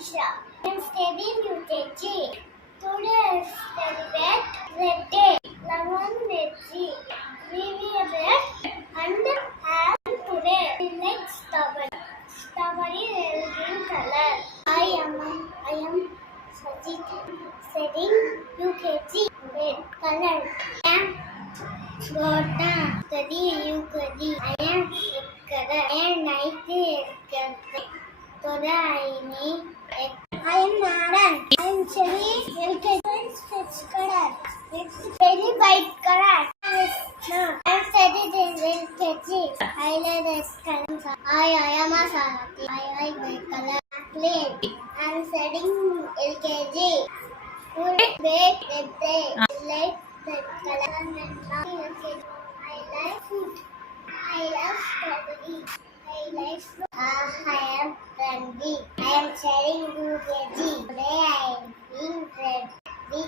Aisha. I am studying UKG. Today is celebrate Red Day. Lemon veggie. We will red and today we like strawberry. Strawberry is green color. I am Sajid studying UKG. Red color. I am Gota studying UKG. I am red color. I am night color. Today I am Naran. I am Cherry. LKG. It's color. It's very white color. No, I am studying in LKG. I like this color. I am a Sarati. I like white color. Clean. I am studying LKG. Full big red day. I like red color. I like food. I love strawberry. I like I am Ranvi. I am sharing UKG. Today I am being red. We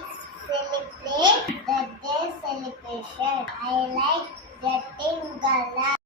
celebrate the day celebration. I like getting gala.